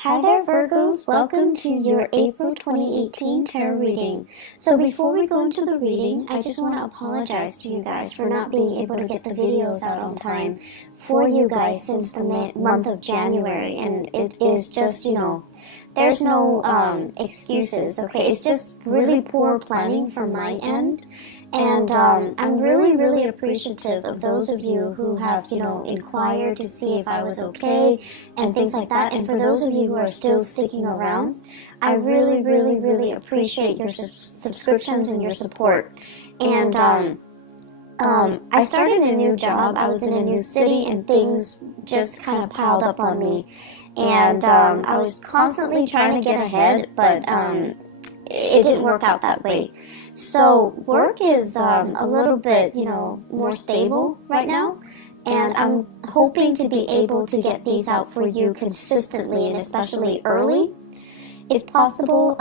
Hi there, Virgos. Welcome to your April 2018 tarot reading. So before we go into the reading, I just want to apologize to you guys for not being able to get the videos out on time for you guys since the month of January. And it is just, there's no excuses, okay? It's just really poor planning from my end. And I'm really appreciative of those of you who have, inquired to see if I was okay and things like that. And for those of you who are still sticking around, I really appreciate your subscriptions and your support. And I started a new job. I was in a new city and things just kind of piled up on me. And I was constantly trying to get ahead, but it didn't work out that way. So work is a little bit, more stable right now, and I'm hoping to be able to get these out for you consistently and especially early, if possible,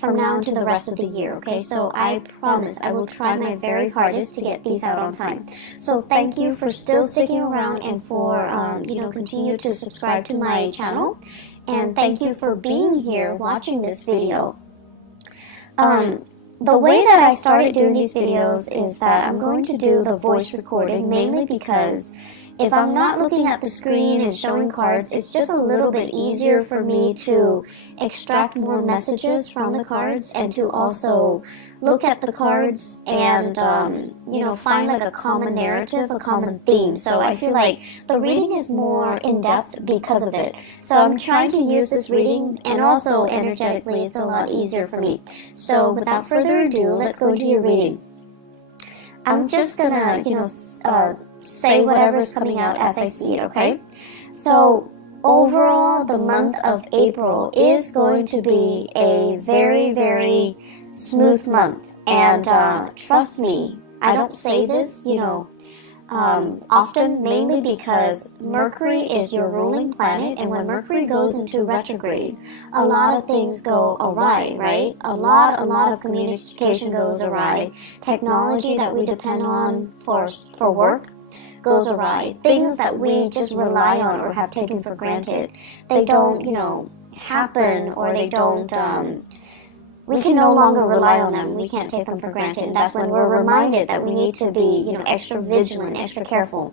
from now into the rest of the year, okay? So I promise I will try my very hardest to get these out on time. So thank you for still sticking around and for, continue to subscribe to my channel, and thank you for being here watching this video. The way that I started doing these videos is that I'm going to do the voice recording mainly because if I'm not looking at the screen and showing cards, it's just a little bit easier for me to extract more messages from the cards and to also look at the cards and, find like a common narrative, a common theme. So I feel like the reading is more in-depth because of it. So I'm trying to use this reading, and also energetically it's a lot easier for me. So without further ado, let's go into your reading. I'm just gonna, say whatever's coming out as I see it, okay? So overall, the month of April is going to be a very smooth month. And trust me, I don't say this, often, mainly because Mercury is your ruling planet, and when Mercury goes into retrograde, a lot of things go awry, right? A lot of communication goes awry. Technology that we depend on for work goes awry. Things that we just rely on or have taken for granted, they don't, happen, or they don't, we can no longer rely on them. We can't take them for granted. And that's when we're reminded that we need to be, extra vigilant, extra careful.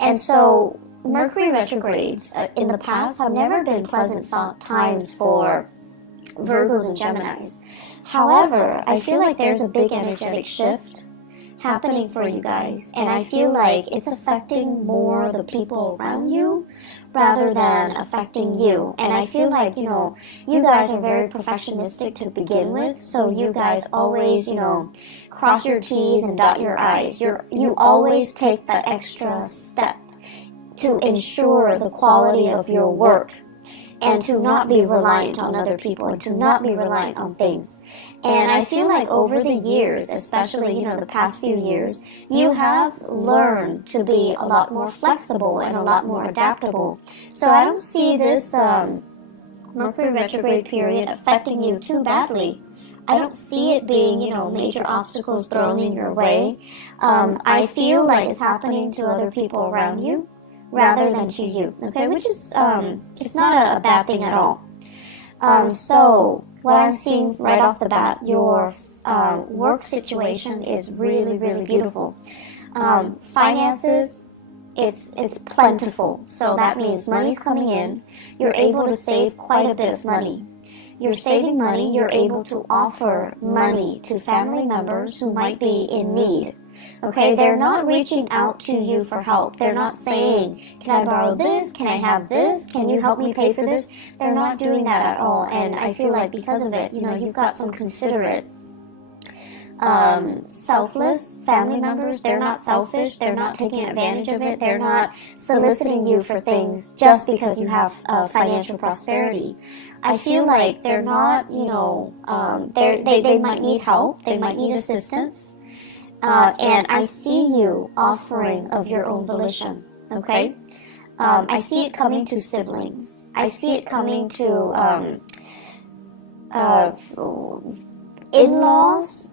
And so Mercury retrogrades in the past have never been pleasant times for Virgos and Geminis. However, I feel like there's a big energetic shift happening for you guys, and I feel like it's affecting more the people around you rather than affecting you. And I feel like, you guys are very perfectionistic to begin with, so you guys always, cross your T's and dot your I's. You always take that extra step to ensure the quality of your work, and to not be reliant on other people, and to not be reliant on things. And I feel like over the years, especially, the past few years, you have learned to be a lot more flexible and a lot more adaptable. So I don't see this Mercury retrograde period affecting you too badly. I don't see it being, major obstacles thrown in your way. I feel like it's happening to other people around you rather than to you, okay? Which is, it's not a bad thing at all. So what I'm seeing right off the bat, your work situation is really beautiful. Finances, it's plentiful. So that means money's coming in. You're able to save quite a bit of money. You're saving money. You're able to offer money to family members who might be in need. Okay, they're not reaching out to you for help. They're not saying, can I borrow this? Can I have this? Can you help me pay for this? They're not doing that at all. And I feel like because of it, you've got some considerate, selfless family members. They're not selfish. They're not taking advantage of it. They're not soliciting you for things just because you have financial prosperity. I feel like they're not, they might need help. They might need assistance. And I see you offering of your own volition, okay? I see it coming to siblings. I see it coming to in-laws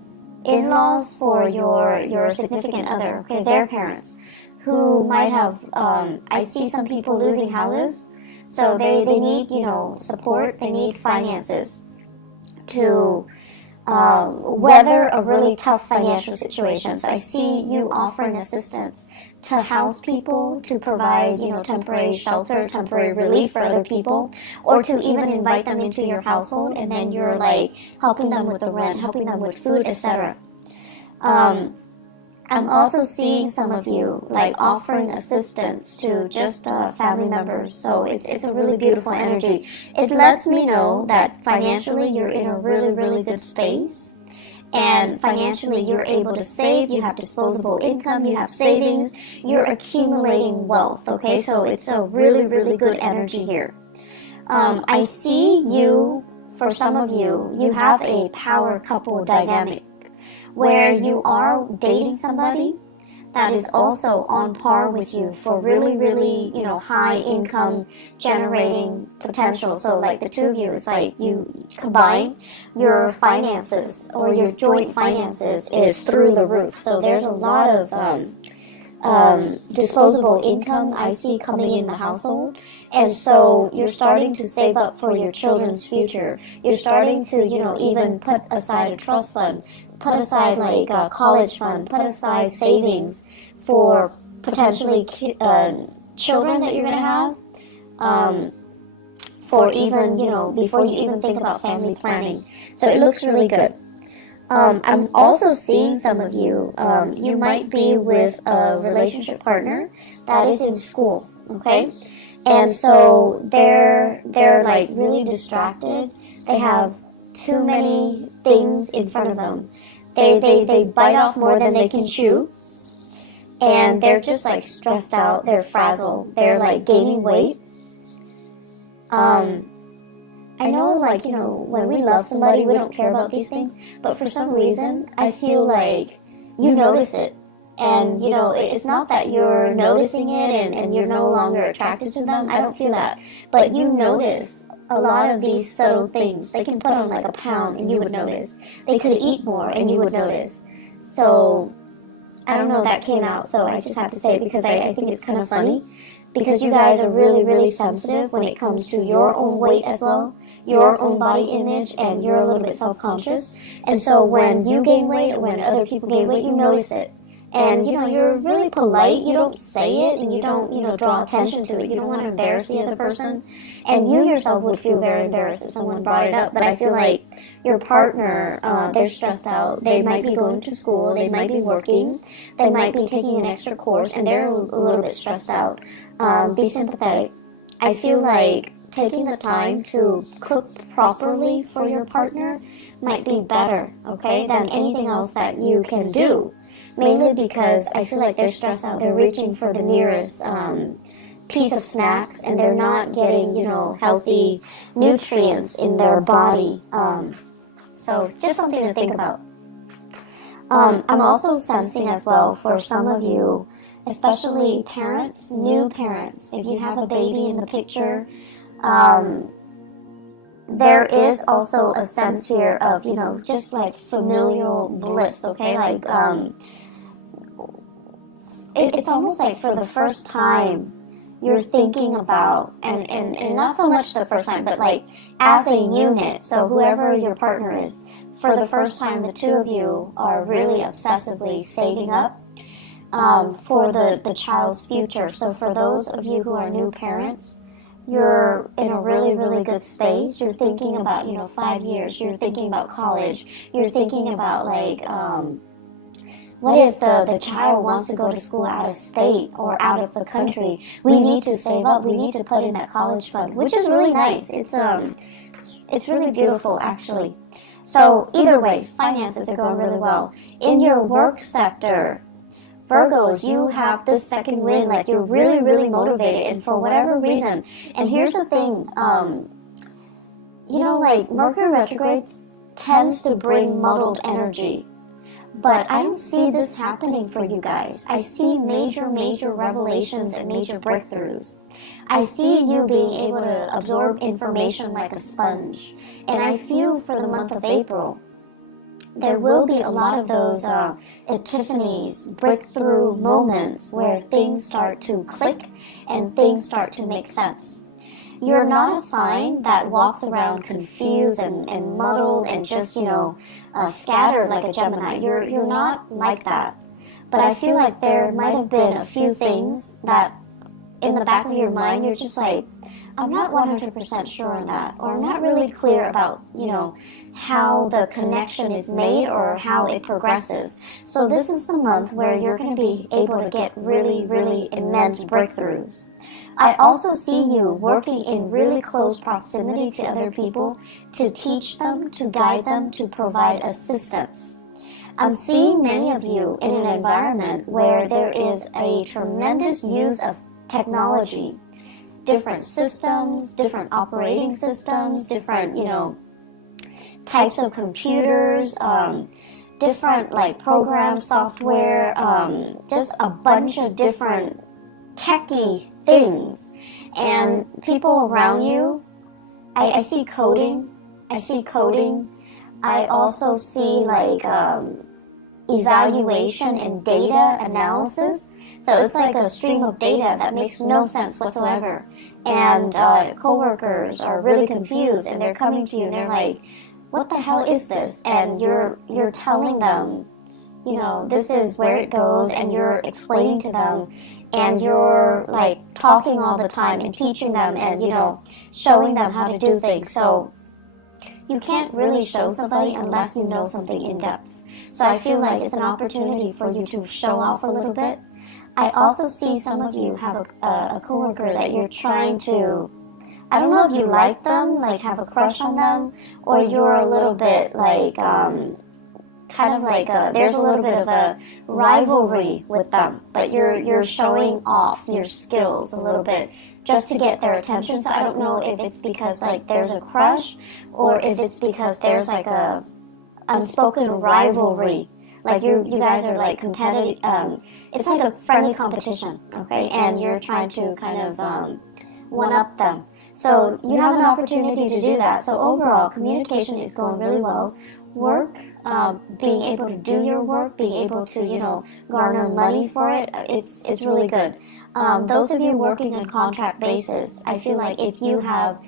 for your significant other, okay, their parents, who might have, I see some people losing houses. So they need, support, they need finances to weather a really tough financial situation. So I see you offering assistance to house people, to provide, temporary shelter, temporary relief for other people, or to even invite them into your household, and then you're like helping them with the rent, helping them with food, etc. I'm also seeing some of you like offering assistance to just family members. So it's a really beautiful energy. It lets me know that financially you're in a really, really good space. And financially you're able to save, you have disposable income, you have savings, you're accumulating wealth, okay? So it's a really, really good energy here. I see you, for some of you, you have a power couple dynamic where you are dating somebody that is also on par with you for really, really, high income generating potential. So like the two of you, it's like you combine your finances, or your joint finances is through the roof. So there's a lot of disposable income I see coming in the household. And so you're starting to save up for your children's future. You're starting to, even put aside a trust fund, put aside like a college fund, put aside savings for potentially children that you're going to have, for even, before you even think about family planning. So it looks really good. I'm also seeing some of you, you might be with a relationship partner that is in school, okay? And so they're like really distracted. They have too many things in front of them. They bite off more than they can chew. And they're just like stressed out. They're frazzled. They're like gaining weight. I know, like, when we love somebody, we don't care about these things. But for some reason, I feel like you notice it. And, it's not that you're noticing it and you're no longer attracted to them. I don't feel that. But you notice a lot of these subtle things. They can put on like a pound and you would notice. They could eat more and you would notice. So, I don't know, that came out. So I just have to say it because I think it's kind of funny. Because you guys are really, really sensitive when it comes to your own weight as well, your own body image, and you're a little bit self-conscious. And so when you gain weight or when other people gain weight, you notice it. And, you're really polite. You don't say it and you don't, draw attention to it. You don't want to embarrass the other person. And you yourself would feel very embarrassed if someone brought it up. But I feel like your partner, they're stressed out. They might be going to school. They might be working. They might be taking an extra course and they're a little bit stressed out. Be sympathetic. I feel like taking the time to cook properly for your partner might be better, okay, than anything else that you can do. Mainly because I feel like they're stressed out. They're reaching for the nearest piece of snacks and they're not getting, healthy nutrients in their body. So just something to think about. I'm also sensing as well for some of you, especially parents, new parents, if you have a baby in the picture, there is also a sense here of, just like familial bliss, okay? Like, it's almost like for the first time you're thinking about, and not so much the first time, but like as a unit, so whoever your partner is, for the first time the two of you are really obsessively saving up for the child's future. So for those of you who are new parents, you're in a really, really good space. You're thinking about, 5 years. You're thinking about college. You're thinking about, like, what if the child wants to go to school out of state or out of the country? We need to save up. We need to put in that college fund, which is really nice. It's really beautiful, actually. So either way, finances are going really well. In your work sector, Virgos, you have this second wind, like you're really, really motivated, and for whatever reason. And here's the thing, like Mercury retrograde tends to bring muddled energy. But I don't see this happening for you guys. I see major, major revelations and major breakthroughs. I see you being able to absorb information like a sponge. And I feel for the month of April, there will be a lot of those epiphanies, breakthrough moments where things start to click and things start to make sense. you're not a sign that walks around confused and muddled and just, scattered like a Gemini. You're not like that. But I feel like there might have been a few things that in the back of your mind, you're just like, I'm not 100% sure on that, or I'm not really clear about, how the connection is made or how it progresses. So this is the month where you're going to be able to get really, really immense breakthroughs. I also see you working in really close proximity to other people to teach them, to guide them, to provide assistance. I'm seeing many of you in an environment where there is a tremendous use of technology, different systems, different operating systems, different, types of computers, different like programs, software, just a bunch of different techie things. And people around you, I see coding. I also see like evaluation and data analysis. So it's like a stream of data that makes no sense whatsoever. And coworkers are really confused, and they're coming to you and they're like, what the hell is this? And you're telling them, this is where it goes, and you're explaining to them, and you're like talking all the time and teaching them and, showing them how to do things. So you can't really show somebody unless you know something in depth. So I feel like it's an opportunity for you to show off a little bit. I also see some of you have a coworker that you're trying to, I don't know if you like them, like have a crush on them, or you're a little bit like, there's a little bit of a rivalry with them, but you're showing off your skills a little bit just to get their attention. So I don't know if it's because like there's a crush, or if it's because there's like a unspoken rivalry. Like you guys are like competitive. It's like a friendly competition, okay? And you're trying to kind of one up them. So you have an opportunity to do that. So overall, communication is going really well. Work, being able to do your work, being able to, garner money for it, it's really good. Those of you working on contract basis, I feel like if you have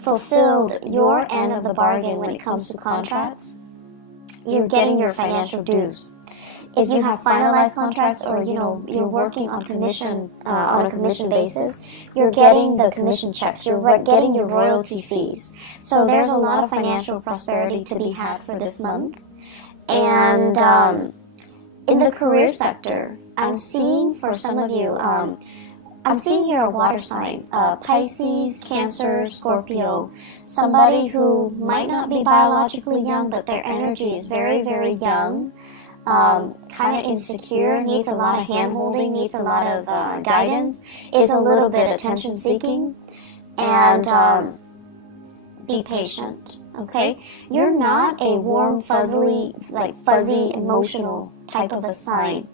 fulfilled your end of the bargain when it comes to contracts, you're getting your financial dues. If you have finalized contracts, or you're working on commission on a commission basis, you're getting the commission checks. You're getting your royalty fees. So there's a lot of financial prosperity to be had for this month. And in the career sector, I'm seeing for some of you, I'm seeing here a water sign, Pisces, Cancer, Scorpio, somebody who might not be biologically young, but their energy is very, very young, kind of insecure, needs a lot of hand-holding, needs a lot of guidance, is a little bit attention-seeking, and be patient, okay? You're not a warm, fuzzy, emotional type of a sign.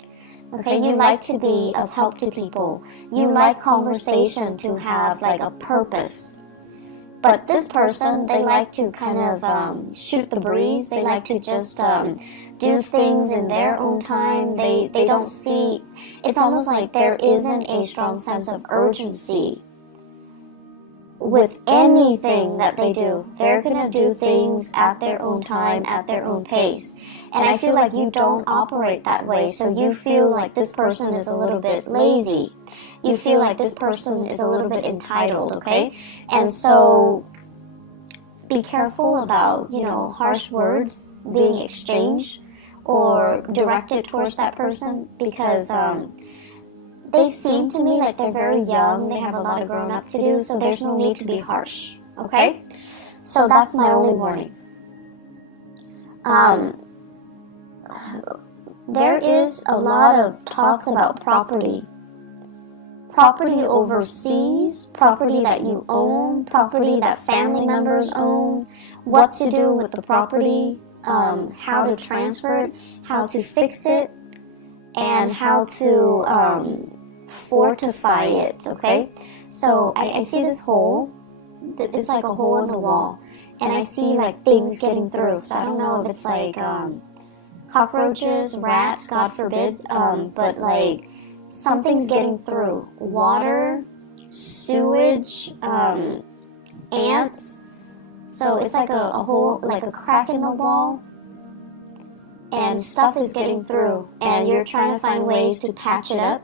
Okay, you like to be of help to people. You like conversation to have like a purpose. But this person, they like to kind of shoot the breeze. They like to just do things in their own time. They don't see, it's almost like there isn't a strong sense of urgency with anything that they do. They're going to do things at their own time, at their own pace. And I feel like you don't operate that way. So you feel like this person is a little bit lazy. You feel like this person is a little bit entitled, okay? And so be careful about, harsh words being exchanged or directed towards that person, because they seem to me like they're very young. They have a lot of grown up to do, so there's no need to be harsh, okay? So that's my only warning. There is a lot of talks about property. Property overseas, property that you own, property that family members own, what to do with the property, how to transfer it, how to fix it, and how to fortify it, okay? So I see this hole. It's like a hole in the wall, and I see like things getting through. So I don't know if it's like cockroaches, rats, God forbid, but like something's getting through. Water, sewage, ants. So it's like a hole, like a crack in the wall, and stuff is getting through, and you're trying to find ways to patch it up.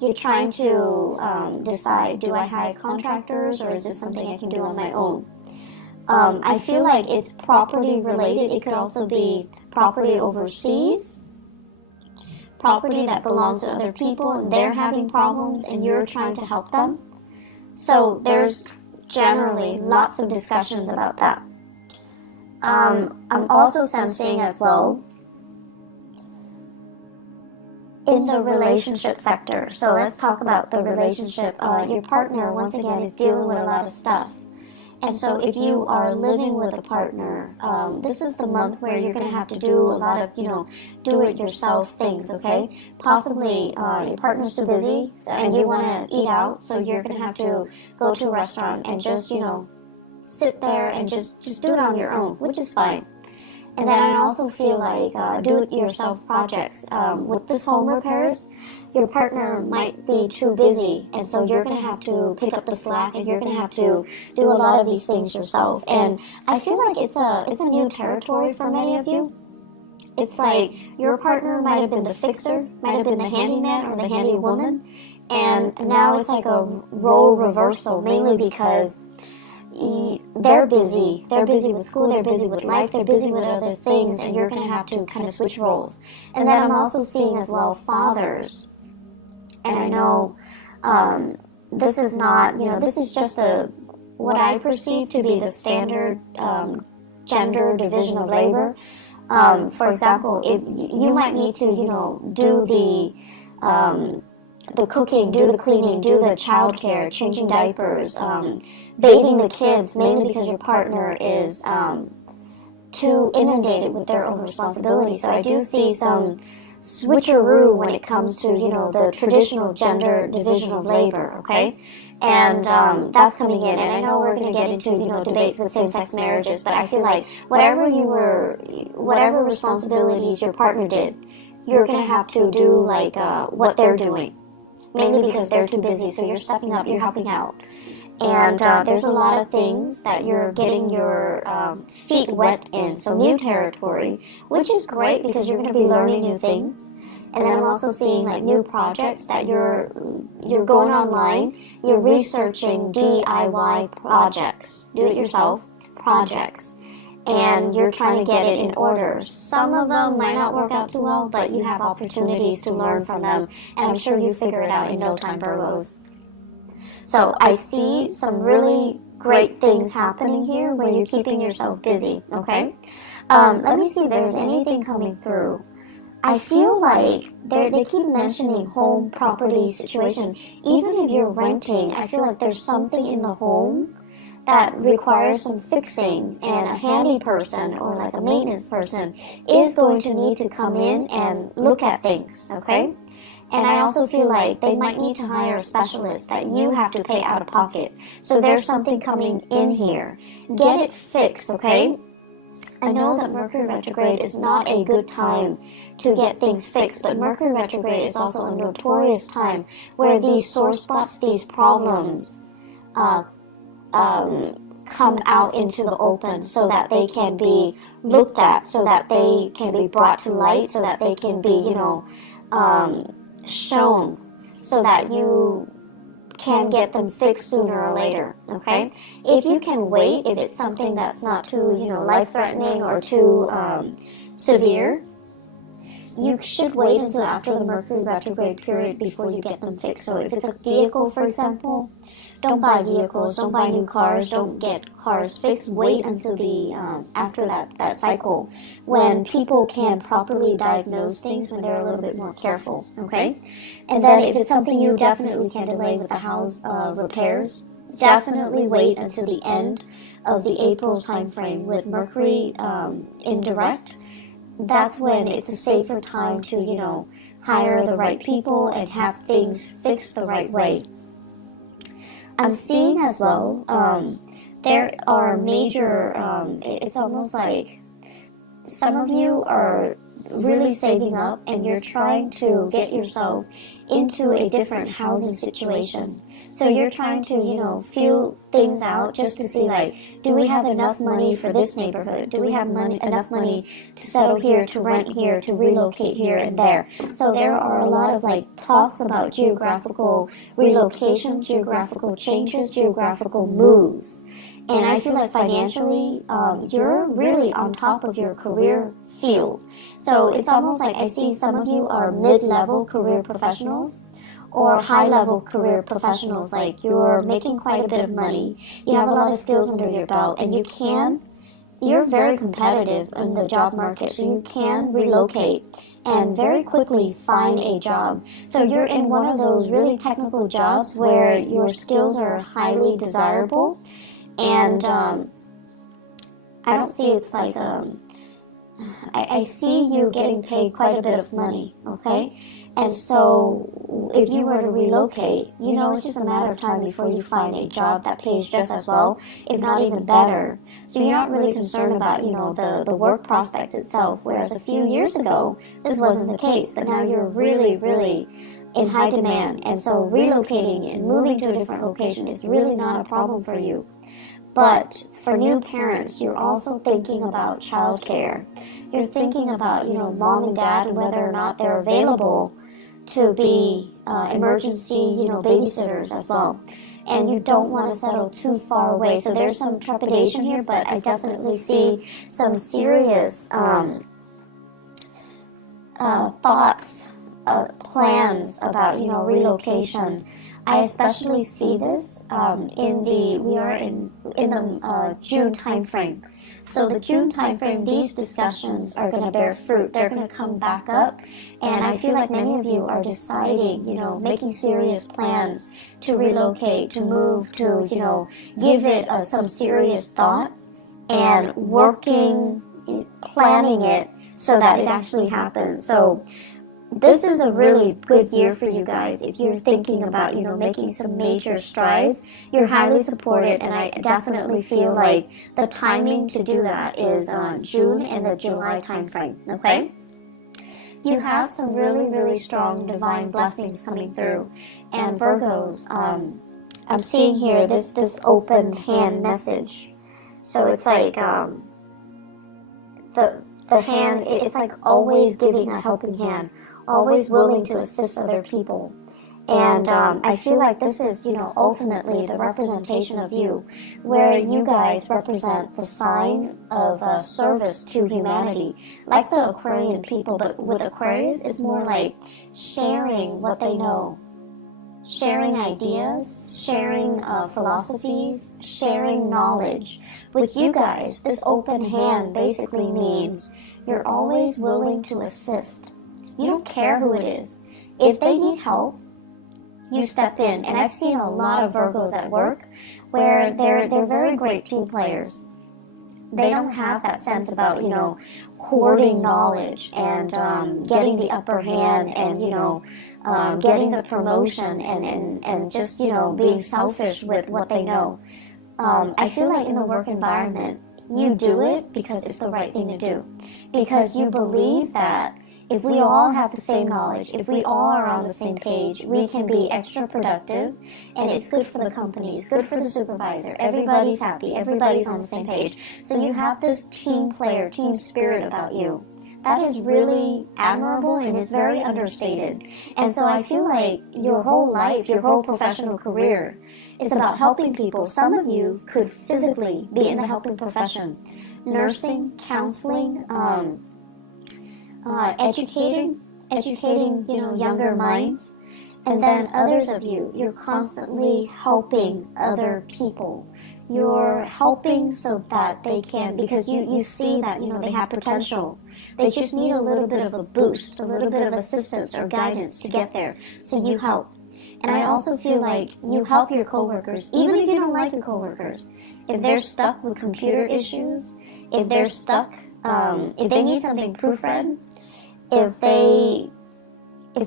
You're trying to decide, do I hire contractors, or is this something I can do on my own? I feel like it's property related. It could also be property overseas, property that belongs to other people, and they're having problems, and you're trying to help them. So there's generally lots of discussions about that. I'm also sensing as well in the relationship sector. So let's talk about the relationship. Your partner, once again, is dealing with a lot of stuff. And so if you are living with a partner, this is the month where you're going to have to do a lot of, do-it-yourself things, okay? Possibly your partner's too busy and you want to eat out, so you're going to have to go to a restaurant and just, sit there and just do it on your own, which is fine. And then I also feel like do-it-yourself projects. With this home repairs, your partner might be too busy, and so you're going to have to pick up the slack, and you're going to have to do a lot of these things yourself. And I feel like it's a new territory for many of you. It's like your partner might have been the fixer, might have been the handyman or the handy woman, and now it's like a role reversal, mainly because they're busy. They're busy with school, they're busy with life, they're busy with other things, and you're going to have to kind of switch roles. And then I'm also seeing as well fathers. And I know this is not, this is just what I perceive to be the standard gender division of labor. For example, if you might need to, do the cooking, do the cleaning, do the childcare, changing diapers, bathing the kids, mainly because your partner is too inundated with their own responsibilities. So I do see some switcheroo when it comes to, the traditional gender division of labor, okay? And that's coming in. And I know we're going to get into, debates with same-sex marriages, but I feel like whatever responsibilities your partner did, you're going to have to do, like, what they're doing. Mainly because they're too busy, so you're stepping up, you're helping out. And there's a lot of things that you're getting your feet wet in, so new territory, which is great because you're going to be learning new things. And then I'm also seeing like new projects that you're going online, you're researching DIY projects, do-it-yourself projects, and you're trying to get it in order. Some of them might not work out too well, but you have opportunities to learn from them, and I'm sure you figure it out in no time, Virgos. So I see some really great things happening here where you're keeping yourself busy, okay? Let me see if there's anything coming through. I feel like they keep mentioning home property situation. Even if you're renting, I feel like there's something in the home that requires some fixing, and a handy person or like a maintenance person is going to need to come in and look at things, okay? And I also feel like they might need to hire a specialist that you have to pay out of pocket. So there's something coming in here. Get it fixed, okay? I know that Mercury retrograde is not a good time to get things fixed, but Mercury retrograde is also a notorious time where these sore spots, these problems, come out into the open so that they can be looked at, so that they can be brought to light, so that they can be, shown, so that you can get them fixed sooner or later, okay? If you can wait, if it's something that's not too, life-threatening or too severe, you should wait until after the Mercury retrograde period before you get them fixed. So if it's a vehicle, for example, don't buy vehicles, don't buy new cars, don't get cars fixed. Wait until after that cycle when people can properly diagnose things, when they're a little bit more careful, okay? And then if it's something you definitely can delay with the house repairs, definitely wait until the end of the April time frame with Mercury in direct. That's when it's a safer time to, hire the right people and have things fixed the right way. I'm seeing as well, there are major, it's almost like some of you are really saving up and you're trying to get yourself into a different housing situation. So you're trying to, feel things out just to see, like, do we have enough money for this neighborhood? Do we have enough money to settle here, to rent here, to relocate here and there? So there are a lot of like talks about geographical relocation, geographical changes, geographical moves. And I feel like financially, you're really on top of your career field. So it's almost like I see some of you are mid-level career professionals or high-level career professionals. Like, you're making quite a bit of money, you have a lot of skills under your belt, and you're very competitive in the job market, so you can relocate and very quickly find a job. So you're in one of those really technical jobs where your skills are highly desirable. And I don't see it's like, I see you getting paid quite a bit of money, okay? And so if you were to relocate, it's just a matter of time before you find a job that pays just as well, if not even better. So you're not really concerned about, the work prospects itself, whereas a few years ago, this wasn't the case. But now you're really, really in high demand. And so relocating and moving to a different location is really not a problem for you. But for new parents, you're also thinking about childcare. You're thinking about, mom and dad and whether or not they're available to be emergency, babysitters as well. And you don't want to settle too far away. So there's some trepidation here, but I definitely see some serious thoughts, plans about, relocation. I especially see this we are in the June time frame. So the June time frame, these discussions are going to bear fruit. They're going to come back up, and I feel like many of you are deciding, making serious plans to relocate, to move, to, give it some serious thought and working, planning it so that it actually happens. So this is a really good year for you guys if you're thinking about, making some major strides. You're highly supported, and I definitely feel like the timing to do that is June and the July time frame, okay? You have some really, really strong divine blessings coming through. And Virgos, I'm seeing here this open hand message. So it's like the hand, it's like always giving a helping hand, always willing to assist other people. And I feel like this is, ultimately the representation of you, where you guys represent the sign of service to humanity, like the Aquarian people. But with Aquarius, it's more like sharing what they know, sharing ideas, sharing philosophies, sharing knowledge. With you guys, this open hand basically means you're always willing to assist. You don't care who it is. If they need help, you step in. And I've seen a lot of Virgos at work where they're very great team players. They don't have that sense about, hoarding knowledge and getting the upper hand and, getting the promotion and just, being selfish with what they know. I feel like in the work environment, you do it because it's the right thing to do. Because you believe that if we all have the same knowledge, if we all are on the same page, we can be extra productive, and it's good for the company, it's good for the supervisor. Everybody's happy, everybody's on the same page. So you have this team player, team spirit about you. That is really admirable, and it's very understated. And so I feel like your whole life, your whole professional career is about helping people. Some of you could physically be in the helping profession, nursing, counseling, educating, younger minds. And then others of you, you're constantly helping other people. You're helping so that they can, because you see that, they have potential. They just need a little bit of a boost, a little bit of assistance or guidance to get there. So you help. And I also feel like you help your coworkers, even if you don't like your coworkers. If they're stuck with computer issues, if they're stuck, if they need something proofread, if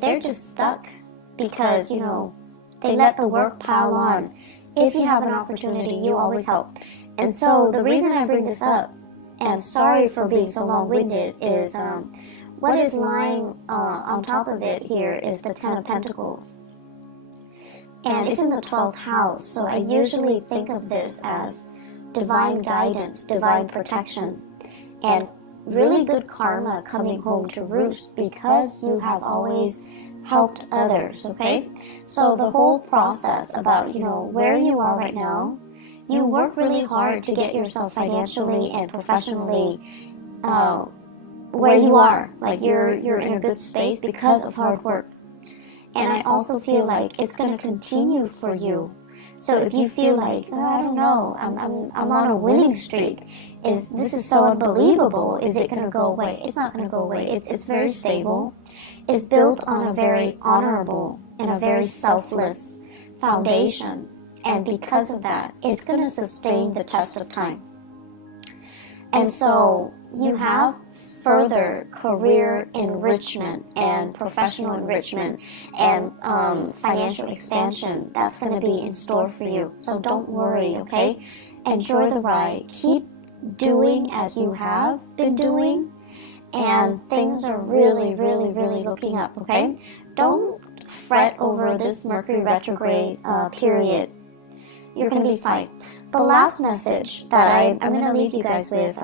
they're just stuck because, they let the work pile on. If you have an opportunity, you always help. And so the reason I bring this up and sorry for being so long-winded, is what is lying on top of it here is the Ten of Pentacles. And it's in the 12th house, so I usually think of this as divine guidance, divine protection, and really good karma coming home to roost because you have always helped others, okay? So the whole process about, where you are right now, you work really hard to get yourself financially and professionally where you are. Like you're in a good space because of hard work. And I also feel like it's going to continue for you. So if you feel like, I don't know, I'm on a winning streak, this is so unbelievable, is it going to go away? It's not going to go away. It's very stable. It's built on a very honorable and a very selfless foundation. And because of that, it's going to sustain the test of time. And so you have further career enrichment and professional enrichment and financial expansion that's going to be in store for you. So don't worry, okay? Enjoy the ride. Keep doing as you have been doing, and things are really, really, really looking up, okay? Don't fret over this Mercury retrograde period. You're going to be fine. The last message that I'm going to leave you guys with,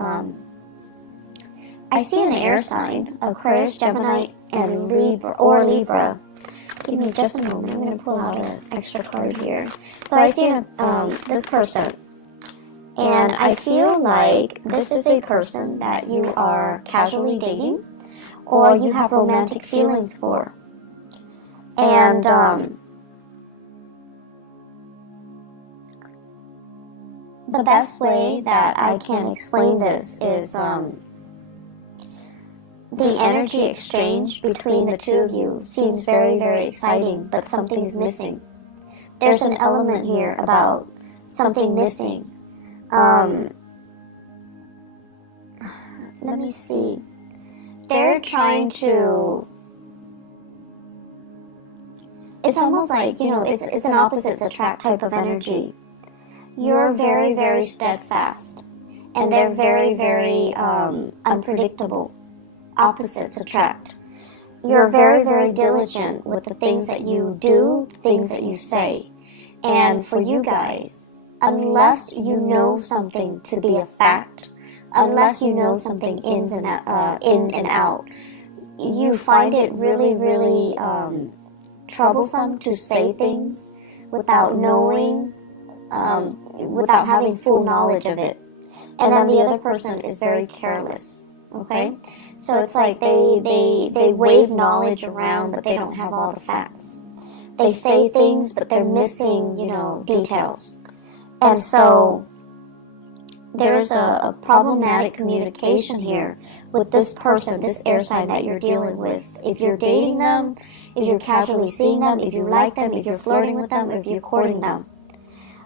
I see an air sign, Aquarius, Gemini, and Libra. Give me just a moment. I'm going to pull out an extra card here. So I see this person, and I feel like this is a person that you are casually dating or you have romantic feelings for. And the best way that I can explain this is the energy exchange between the two of you seems very, very exciting, but something's missing. There's an element here about something missing. Let me see. They're trying to... It's almost like, it's an opposites attract type of energy. You're very, very steadfast, and they're very, very unpredictable. Opposites attract. You're very, very diligent with the things that you do, things that you say. And for you guys, unless you know something to be a fact, unless you know something in and out, you find it really, really troublesome to say things without knowing, without having full knowledge of it. And then the other person is very careless, okay? So it's like they wave knowledge around, but they don't have all the facts. They say things, but they're missing, details. And so there's a problematic communication here with this person, this air sign that you're dealing with. If you're dating them, if you're casually seeing them, if you like them, if you're flirting with them, if you're courting them.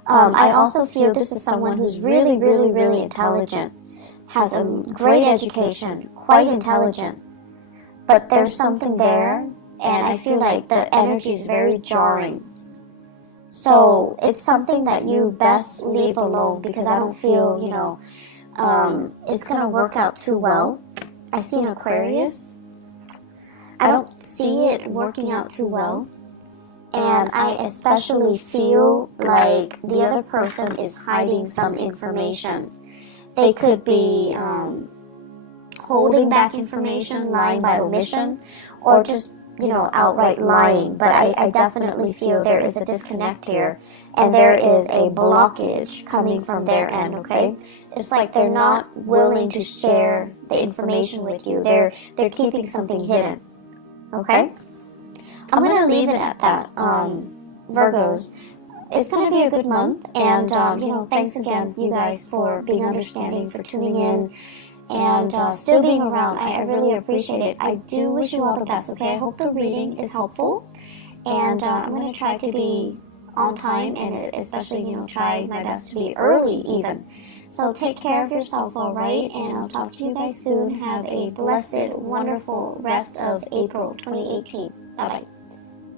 I also feel this is someone who's really, really, really intelligent, has a great education, quite intelligent, but there's something there, and I feel like the energy is very jarring. So it's something that you best leave alone, because I don't feel, it's going to work out too well. I see an Aquarius. I don't see it working out too well. And I especially feel like the other person is hiding some information. They could be holding back information, lying by omission, or just, outright lying. But I definitely feel there is a disconnect here, and there is a blockage coming from their end, okay? It's like they're not willing to share the information with you. They're keeping something hidden, okay? I'm going to leave it at that, Virgos. It's going to be a good month, and, thanks again, you guys, for being understanding, for tuning in, and still being around. I really appreciate it. I do wish you all the best, okay? I hope the reading is helpful, and I'm going to try to be on time, and especially, try my best to be early even. So take care of yourself, all right? And I'll talk to you guys soon. Have a blessed, wonderful rest of April 2018. Bye-bye.